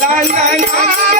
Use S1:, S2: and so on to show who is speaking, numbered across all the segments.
S1: la my la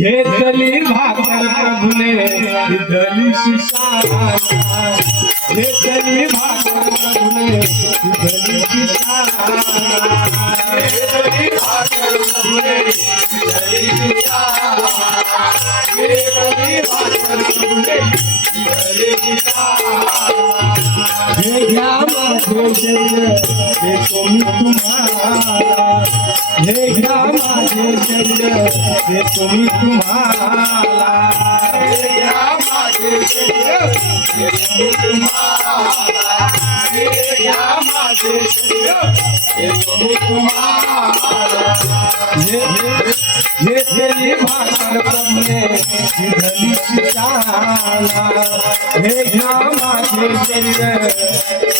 S1: घेतली भाकर प्रभुने विधली शिशाला घेतली भाकर प्रभुने विधली शिशाला घेतली भाकर प्रभुने घेतली भाकर प्रभुने हे घ्या माझे शरीर हे तुम्ही तुम्हाला माझे शरीर हे तुम्ही तुम्हाला हे घ्या माझे शरीर हे तुम्ही तुम्हाला हे घ्या माझे शरीर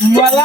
S1: तुम्हाला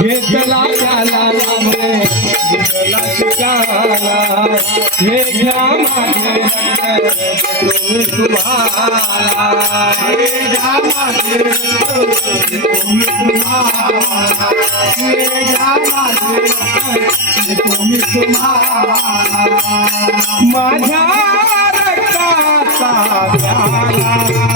S1: घेतला त्याला लांबले विठ्ठला शिकाला हे घ्या माझे तुम्ही तुम्हाला हे घ्या माझे तुम्ही तुम्हाला हे घ्या माझे तुम्ही तुम्हाला माझ्या रक्ताचा प्याला.